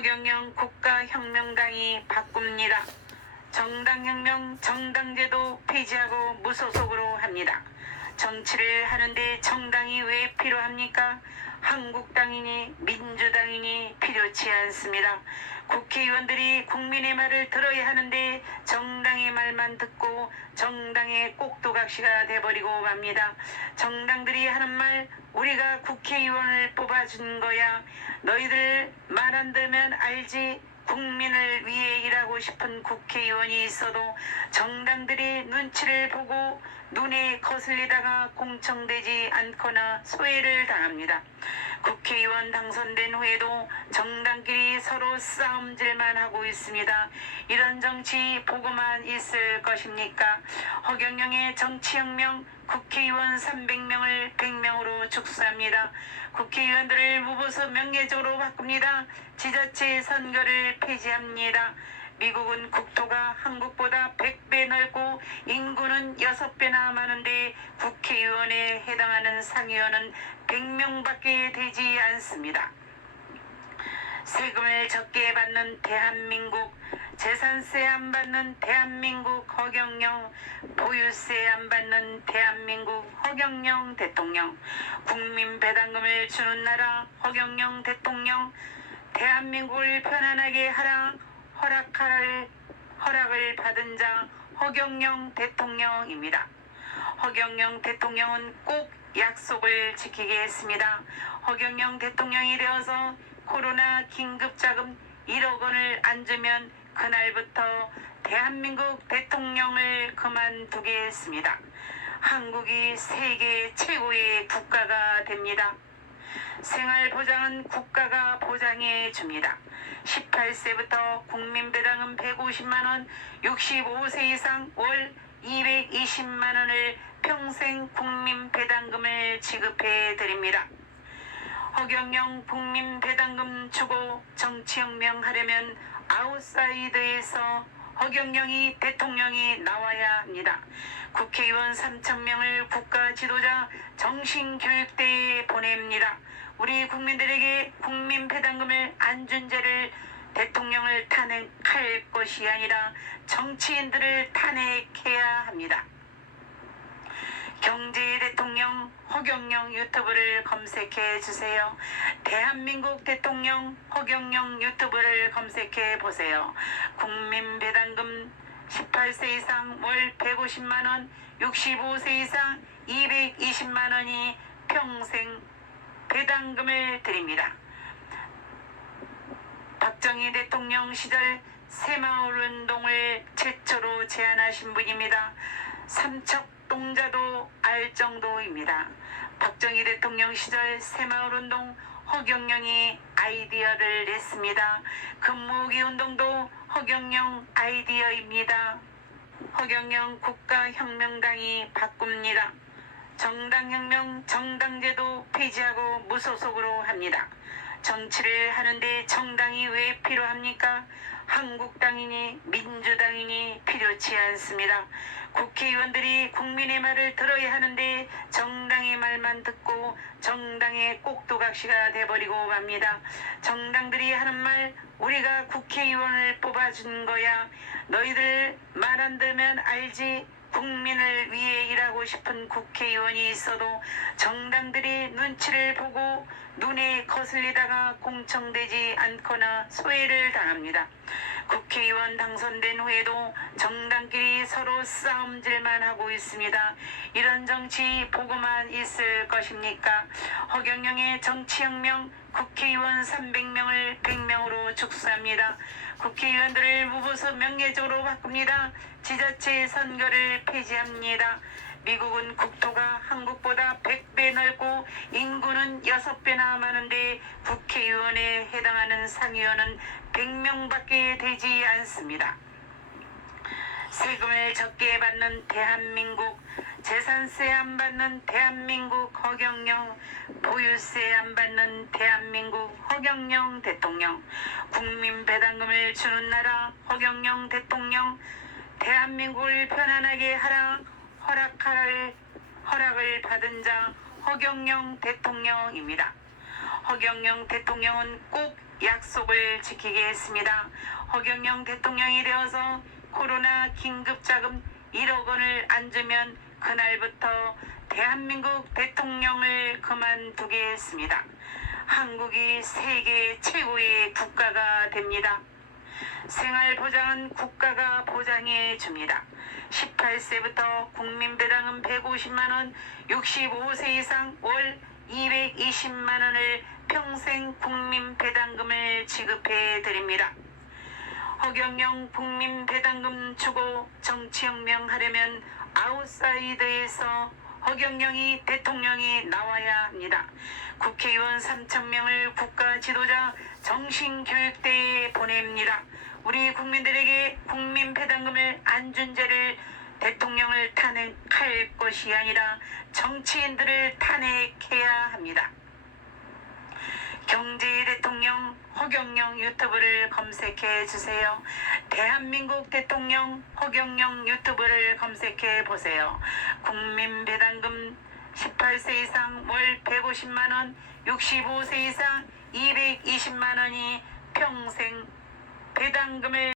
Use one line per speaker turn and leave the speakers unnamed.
허경영 국가혁명당이 바꿉니다. 정당혁명, 정당제도 폐지하고 무소속으로 합니다. 정치를 하는데 정당이 왜 필요합니까? 한국당이니 민주당이니 필요치 않습니다. 국회의원들이 국민의 말을 들어야 하는데 정당의 말만 듣고 정당의 꼭두각시가 돼버리고 맙니다. 정당들이 하는 말 우리가 국회의원을 뽑아준 거야. 너희들 말 안 들으면 알지. 국민을 위해 일하고 싶은 국회의원이 있어도 정당들이 눈치를 보고 눈에 거슬리다가 공청되지 않거나 소외를 당합니다. 국회의원 당선된 후에도 정당끼리 서로 싸움질만 하고 있습니다. 이런 정치 보고만 있을 것입니까? 허경영의 정치혁명 국회의원 300명을 100명으로 축소합니다. 국회의원들을 무보수 명예적으로 바꿉니다. 지자체 선거를 폐지합니다. 미국은 국토가 한국보다 100배 넓고 인구는 6배나 많은데 국회의원에 해당하는 상의원은 100명밖에 되지 않습니다. 세금을 적게 받는 대한민국, 재산세 안 받는 대한민국 허경영, 보유세 안 받는 대한민국 허경영 대통령, 국민 배당금을 주는 나라 허경영 대통령, 대한민국을 편안하게 하라 허락할 허락을 받은 자 허경영 대통령입니다. 허경영 대통령은 꼭 약속을 지키게 했습니다. 허경영 대통령이 되어서 코로나 긴급자금 1억 원을 안 주면 그날부터 대한민국 대통령을 그만두게 했습니다. 한국이 세계 최고의 국가가 됩니다. 생활보장은 국가가 보장해 줍니다. 18세부터 국민배당은 150만원, 65세 이상 월 220만원을 평생 국민배당금을 지급해 드립니다. 허경영 국민배당금 주고 정치혁명 하려면 아웃사이드에서 허경영이 대통령이 나와야 합니다. 국회의원 3천명을 국가 지도자 정신교육대에 보냅니다. 우리 국민들에게 국민배당금을 안 준 죄를 대통령을 탄핵할 것이 아니라 정치인들을 탄핵해야 합니다. 경제 대통령 허경영 유튜브를 검색해 주세요. 대한민국 대통령 허경영 유튜브를 검색해 보세요. 국민 배당금 18세 이상 월 150만 원, 65세 이상 220만 원이 평생 배당금을 드립니다. 박정희 대통령 시절 새마을 운동을 최초로 제안하신 분입니다. 삼척 동자도 알 정도입니다. 박정희 대통령 시절 새마을 운동 허경영이 아이디어를 냈습니다. 금모으기 운동도 허경영 아이디어입니다. 허경영 국가혁명당이 바꿉니다. 정당혁명, 정당제도 폐지하고 무소속으로 합니다. 정치를 하는데 정당이 왜 필요합니까? 한국당이니 민주당이니 필요치 않습니다. 국회의원들이 국민의 말을 들어야 하는데 정당의 말만 듣고 정당의 꼭두각시가 돼버리고 맙니다. 정당들이 하는 말 우리가 국회의원을 뽑아준 거야. 너희들 말 안 들으면 알지. 국민을 위해 일하고 싶은 국회의원이 있어도 정당들이 눈치를 보고 눈에 거슬리다가 공청되지 않거나 소외를 당합니다. 국회의원 당선된 후에도 정당끼리 서로 싸움질만 하고 있습니다. 이런 정치 보고만 있을 것입니까? 허경영의 정치혁명 국회의원 300명을 100명으로 축소합니다. 국회의원들을 무보수 명예적으로 바꿉니다. 지자체 선거를 폐지합니다. 미국은 국토가 한국보다 100배 넓고 인구는 6배나 많은데 국회의원에 해당하는 상의원은 100명밖에 되지 않습니다. 세금을 적게 받는 대한민국, 재산세 안 받는 대한민국 허경영, 보유세 안 받는 대한민국 허경영 대통령, 국민 배당금을 주는 나라 허경영 대통령, 대한민국을 편안하게 하라 허락할 허락을 받은 자 허경영 대통령입니다. 허경영 대통령은 꼭 약속을 지키겠습니다. 허경영 대통령이 되어서 코로나 긴급자금 1억 원을 안 주면 그날부터 대한민국 대통령을 그만두겠습니다. 한국이 세계 최고의 국가가 됩니다. 생활보장은 국가가 보장해 줍니다. 18세부터 국민배당은 150만원, 65세 이상 월 220만원을 평생 국민배당금을 지급해 드립니다. 허경영 국민배당금 주고 정치혁명 하려면 아웃사이드에서 허경영이 대통령이 나와야 합니다. 국회의원 3천명을 국가 지도자 정신교육대에 보냅니다. 우리 국민들에게 국민 배당금을 안 준 죄를 대통령을 탄핵할 것이 아니라 정치인들을 탄핵해야 합니다. 경제 대통령 허경영 유튜브를 검색해 주세요. 대한민국 대통령 허경영 유튜브를 검색해 보세요. 국민 배당금 18세 이상 월 150만 원, 65세 이상 220만 원이 평생 배당금을